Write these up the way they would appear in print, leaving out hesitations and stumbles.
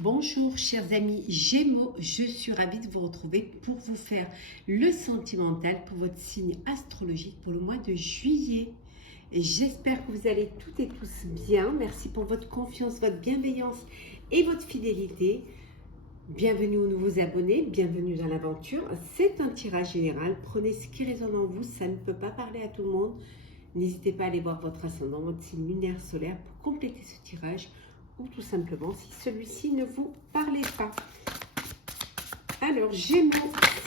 Bonjour chers amis Gémeaux, je suis ravie de vous retrouver pour vous faire le sentimental pour votre signe astrologique pour le mois de juillet. J'espère que vous allez toutes et tous bien. Merci pour votre confiance, votre bienveillance et votre fidélité. Bienvenue aux nouveaux abonnés, bienvenue dans l'aventure. C'est un tirage général, prenez ce qui résonne en vous, ça ne peut pas parler à tout le monde. N'hésitez pas à aller voir votre ascendant, votre signe lunaire solaire pour compléter ce tirage ou tout simplement si celui-ci ne vous parlait pas. Alors, Gémeaux,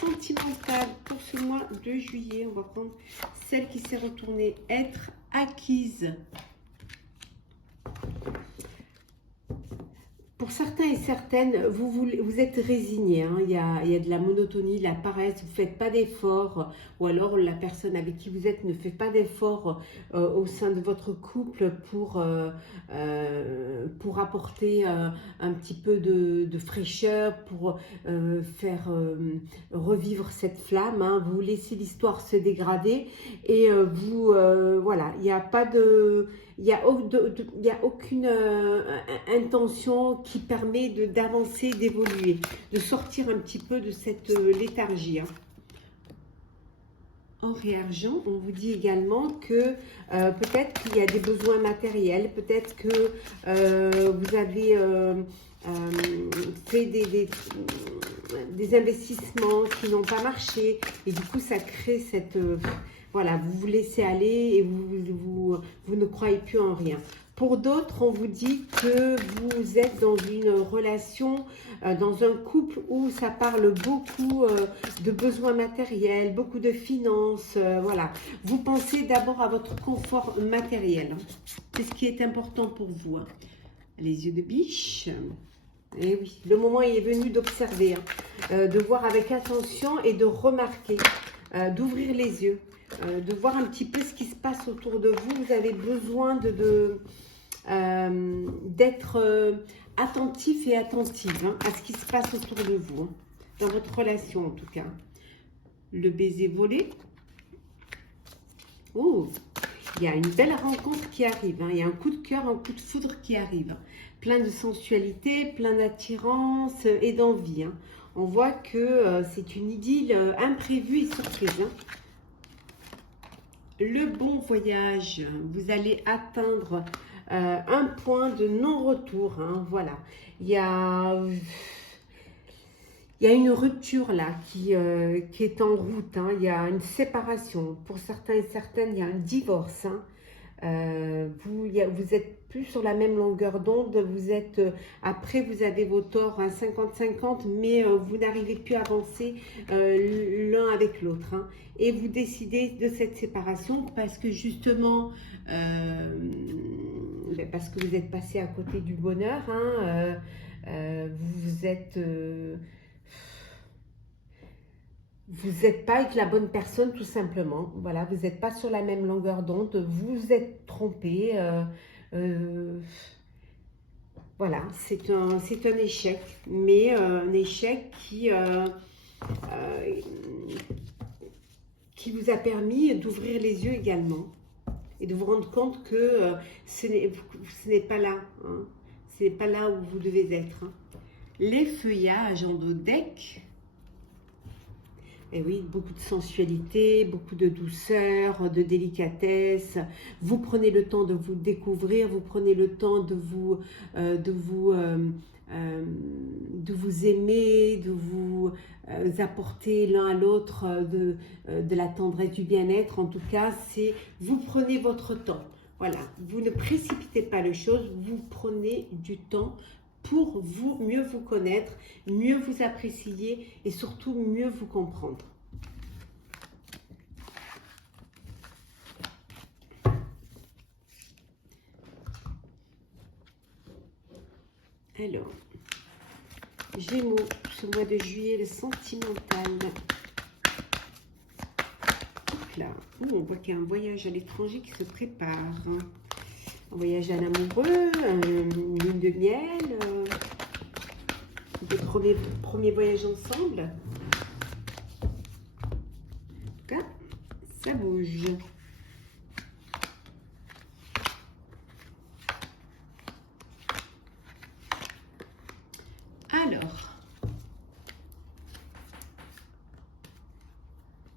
sentimental pour ce mois de juillet. On va prendre celle qui s'est retournée être acquise. Pour certains et certaines, vous êtes résignés, hein. Il y a de la monotonie, de la paresse, vous ne faites pas d'efforts, ou alors la personne avec qui vous êtes ne fait pas d'efforts au sein de votre couple pour apporter un petit peu de fraîcheur, pour faire revivre cette flamme, hein. Vous laissez l'histoire se dégrader et voilà, il n'y a pas de... Il n'y a aucune intention qui permet d'avancer, d'évoluer, de sortir un petit peu de cette léthargie, hein. Or et argent, on vous dit également que peut-être qu'il y a des besoins matériels, peut-être que vous avez fait des investissements qui n'ont pas marché et du coup ça crée cette... voilà, vous vous laissez aller et vous ne croyez plus en rien. Pour d'autres, on vous dit que vous êtes dans une relation, dans un couple où ça parle beaucoup de besoins matériels, beaucoup de finances, voilà. Vous pensez d'abord à votre confort matériel, hein. C'est ce qui est important pour vous, hein. Les yeux de biche. Et oui, le moment est venu d'observer, hein, de voir avec attention et de remarquer, d'ouvrir les yeux, de voir un petit peu ce qui se passe autour de vous. Vous avez besoin d'être attentif et attentive, hein, à ce qui se passe autour de vous, hein, dans votre relation en tout cas. Le baiser volé. Oh, il y a une belle rencontre qui arrive, hein. Il y a un coup de cœur, un coup de foudre qui arrive, hein. Plein de sensualité, plein d'attirance et d'envie, hein. On voit que c'est une idylle imprévue et surprise, hein. Le bon voyage, vous allez atteindre un point de non-retour, hein, voilà. Il y a une rupture là qui est en route, hein. Il y a une séparation. Pour certains et certaines, il y a un divorce, hein. Vous êtes plus sur la même longueur d'onde, vous êtes, après vous avez vos torts, hein, 50-50, mais vous n'arrivez plus à avancer l'un avec l'autre, hein. Et vous décidez de cette séparation parce que justement, parce que vous êtes passé à côté du bonheur, hein, vous n'êtes pas avec la bonne personne tout simplement, voilà, vous n'êtes pas sur la même longueur d'onde, vous êtes trompé, voilà, c'est un échec, mais un échec qui vous a permis d'ouvrir les yeux également et de vous rendre compte que ce n'est pas là, hein, ce n'est pas là où vous devez être, hein. Les feuillages en dodeck. Et oui, beaucoup de sensualité, beaucoup de douceur, de délicatesse. Vous prenez le temps de vous découvrir, vous prenez le temps de vous aimer, de vous apporter l'un à l'autre de la tendresse, du bien-être. En tout cas, vous prenez votre temps. Voilà, vous ne précipitez pas les choses, vous prenez du temps pour mieux vous connaître, mieux vous apprécier et surtout mieux vous comprendre. Alors, Gémeaux, ce mois de juillet, le sentimental. Là, on voit qu'il y a un voyage à l'étranger qui se prépare, hein. Un voyage à l'amoureux, une lune de miel, des premiers voyages ensemble. En tout cas, ça bouge.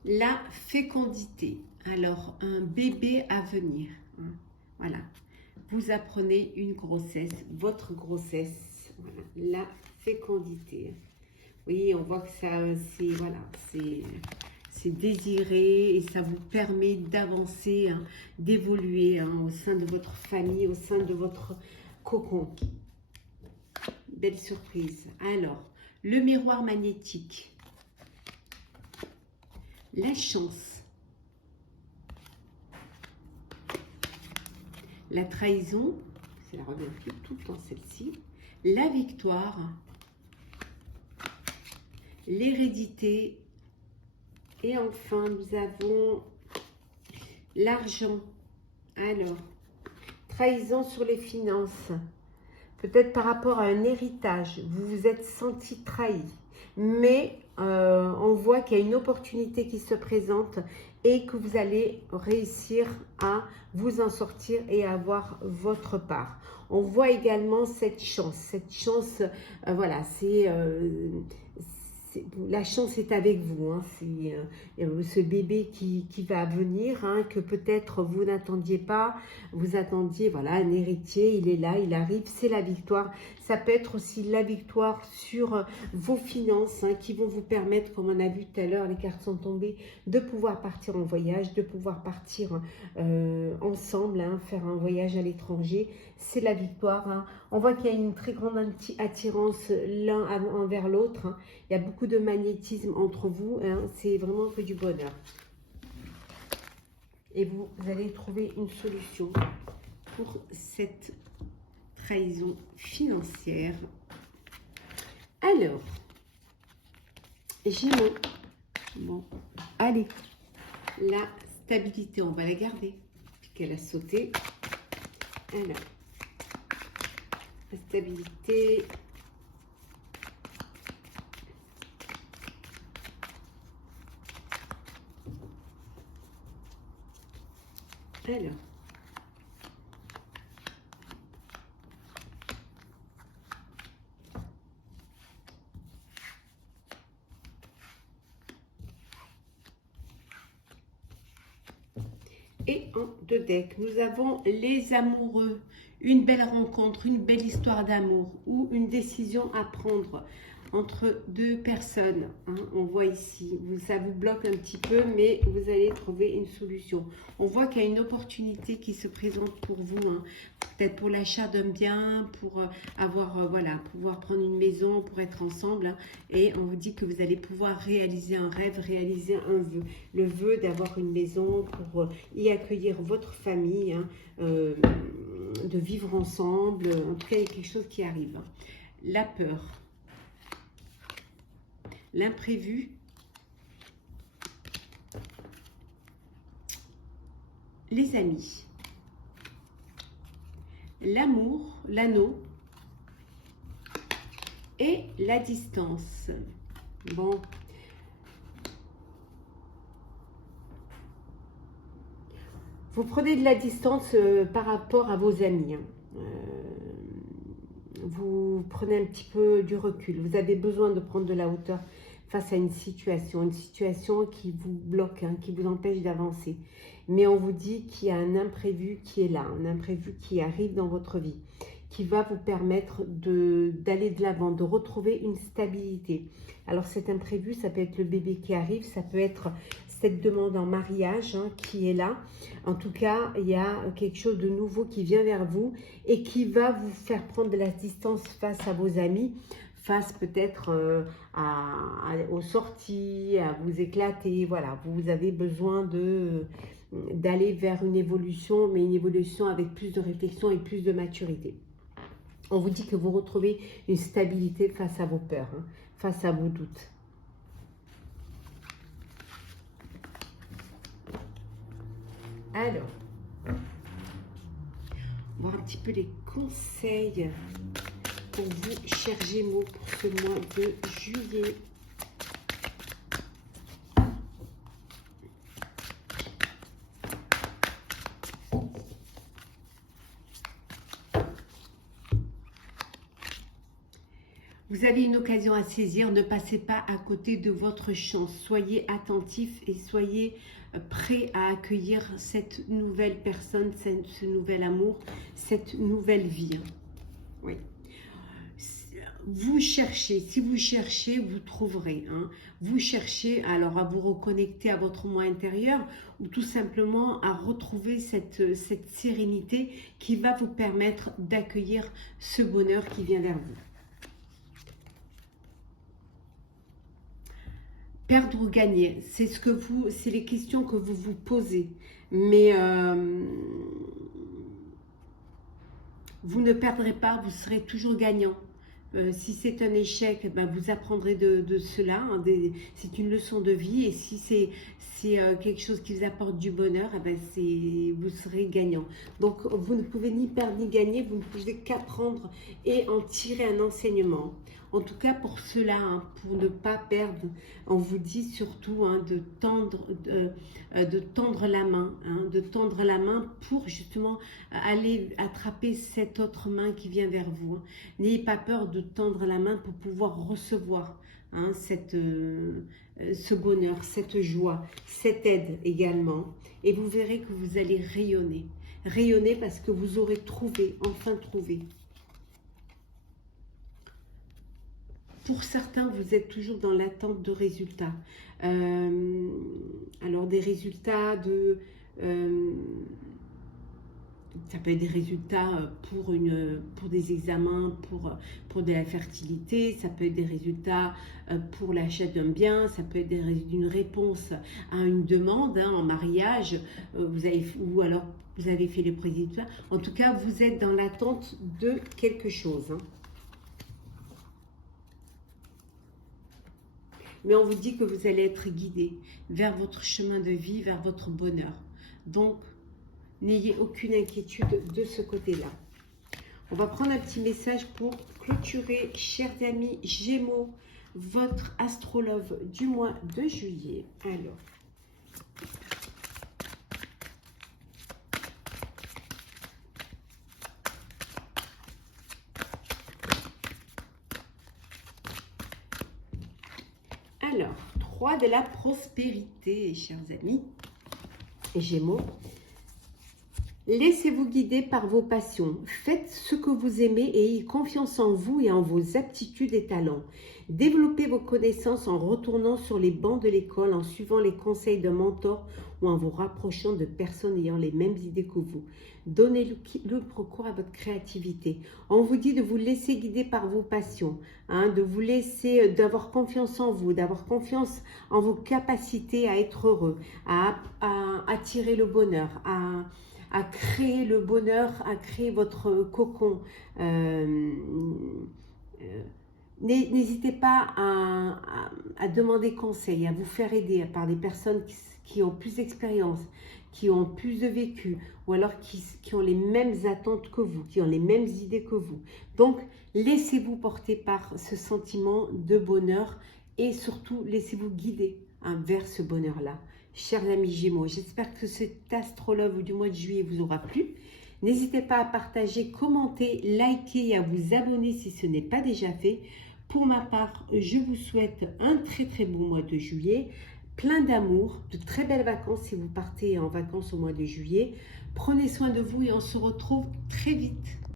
la fécondité. Alors, un bébé à venir. Hein. Voilà. Vous apprenez une grossesse, votre grossesse. Voilà. La fécondité. Oui, on voit que ça, c'est voilà, c'est désiré et ça vous permet d'avancer, hein, d'évoluer hein, au sein de votre famille, au sein de votre cocon. Belle surprise. Alors, le miroir magnétique. La chance. La trahison. C'est la revient tout le temps celle-ci. La victoire. L'hérédité. Et enfin, nous avons l'argent. Alors, trahison sur les finances. Peut-être par rapport à un héritage, vous vous êtes senti trahi. Mais on voit qu'il y a une opportunité qui se présente et que vous allez réussir à vous en sortir et à avoir votre part. On voit également cette chance. Cette chance, voilà, la chance est avec vous, hein. C'est ce bébé qui va venir, hein, que peut-être vous n'attendiez pas, vous attendiez, voilà, un héritier, il est là, il arrive, c'est la victoire. Ça peut être aussi la victoire sur vos finances, hein, qui vont vous permettre, comme on a vu tout à l'heure, les cartes sont tombées, de pouvoir partir en voyage, de pouvoir partir ensemble, hein, faire un voyage à l'étranger. C'est la victoire, hein. On voit qu'il y a une très grande attirance l'un envers l'autre, hein. Il y a beaucoup de magnétisme entre vous, hein. C'est vraiment que du bonheur. Et vous allez trouver une solution pour cette trahison financière. Alors, Gémeaux. Bon, allez. La stabilité, on va la garder, puisqu'elle a sauté. Alors, la stabilité. Alors, et en deux decks, nous avons les amoureux, une belle rencontre, une belle histoire d'amour ou une décision à prendre entre deux personnes, hein. On voit ici, ça vous bloque un petit peu, mais vous allez trouver une solution. On voit qu'il y a une opportunité qui se présente pour vous, hein. Peut-être pour l'achat d'un bien, pour avoir, voilà, pouvoir prendre une maison, pour être ensemble, hein. Et on vous dit que vous allez pouvoir réaliser un rêve, réaliser un vœu. Le vœu d'avoir une maison pour y accueillir votre famille, hein, de vivre ensemble. En tout cas, il y a quelque chose qui arrive. La peur. L'imprévu, les amis, l'amour, l'anneau et la distance. Bon. Vous prenez de la distance par rapport à vos amis, hein. Vous prenez un petit peu du recul. Vous avez besoin de prendre de la hauteur face à une situation qui vous bloque, hein, qui vous empêche d'avancer. Mais on vous dit qu'il y a un imprévu qui est là, un imprévu qui arrive dans votre vie, qui va vous permettre d'aller de l'avant, de retrouver une stabilité. Alors cet imprévu, ça peut être le bébé qui arrive, ça peut être cette demande en mariage, hein, qui est là. En tout cas, il y a quelque chose de nouveau qui vient vers vous et qui va vous faire prendre de la distance face à vos amis, face peut-être aux sorties, à vous éclater. Voilà, vous avez besoin d'aller vers une évolution, mais une évolution avec plus de réflexion et plus de maturité. On vous dit que vous retrouvez une stabilité face à vos peurs, hein, face à vos doutes. Alors, on va voir un petit peu les conseils pour vous, chers Gémeaux, pour ce mois de juillet. Vous avez une occasion à saisir, ne passez pas à côté de votre chance. Soyez attentif et soyez prêt à accueillir cette nouvelle personne, ce nouvel amour, cette nouvelle vie. Oui. Vous cherchez, si vous cherchez, vous trouverez. Hein. Vous cherchez alors à vous reconnecter à votre moi intérieur ou tout simplement à retrouver cette sérénité qui va vous permettre d'accueillir ce bonheur qui vient vers vous. Perdre ou gagner, c'est les questions que vous vous posez. Mais vous ne perdrez pas, vous serez toujours gagnant. Si c'est un échec, ben vous apprendrez de cela. Hein, c'est une leçon de vie. Et si c'est quelque chose qui vous apporte du bonheur, ben vous serez gagnant. Donc, vous ne pouvez ni perdre ni gagner. Vous ne pouvez qu'apprendre et en tirer un enseignement. En tout cas, pour cela, hein, pour ne pas perdre, on vous dit surtout hein, de tendre la main, hein, de tendre la main pour justement aller attraper cette autre main qui vient vers vous. Hein. N'ayez pas peur de tendre la main pour pouvoir recevoir hein, ce bonheur, cette joie, cette aide également. Et vous verrez que vous allez rayonner. Rayonner parce que vous aurez trouvé, enfin trouvé. Pour certains, vous êtes toujours dans l'attente de résultats. Alors, des résultats ça peut être des résultats pour des examens, pour de la fertilité, ça peut être des résultats pour l'achat d'un bien, ça peut être une réponse à une demande hein, en mariage, ou alors vous avez fait les prédictions. En tout cas, vous êtes dans l'attente de quelque chose. Hein. Mais on vous dit que vous allez être guidé vers votre chemin de vie, vers votre bonheur. Donc, n'ayez aucune inquiétude de ce côté-là. On va prendre un petit message pour clôturer, chers amis Gémeaux, votre astrologue du mois de juillet. Alors, 3 de la prospérité, chers amis Gémeaux. Laissez-vous guider par vos passions. Faites ce que vous aimez et ayez confiance en vous et en vos aptitudes et talents. Développez vos connaissances en retournant sur les bancs de l'école, en suivant les conseils d'un mentor ou en vous rapprochant de personnes ayant les mêmes idées que vous. Donnez libre cours à votre créativité. On vous dit de vous laisser guider par vos passions, hein, de vous laisser, d'avoir confiance en vous, d'avoir confiance en vos capacités à être heureux, à attirer le bonheur, à créer le bonheur, à créer votre cocon. N'hésitez pas à demander conseil, à vous faire aider par des personnes qui ont plus d'expérience, qui ont plus de vécu, ou alors qui ont les mêmes attentes que vous, qui ont les mêmes idées que vous. Donc, laissez-vous porter par ce sentiment de bonheur et surtout, laissez-vous guider hein, vers ce bonheur-là. Chers amis Gémeaux, j'espère que cet astrologue du mois de juillet vous aura plu. N'hésitez pas à partager, commenter, liker et à vous abonner si ce n'est pas déjà fait. Pour ma part, je vous souhaite un très très bon mois de juillet, plein d'amour, de très belles vacances si vous partez en vacances au mois de juillet. Prenez soin de vous et on se retrouve très vite.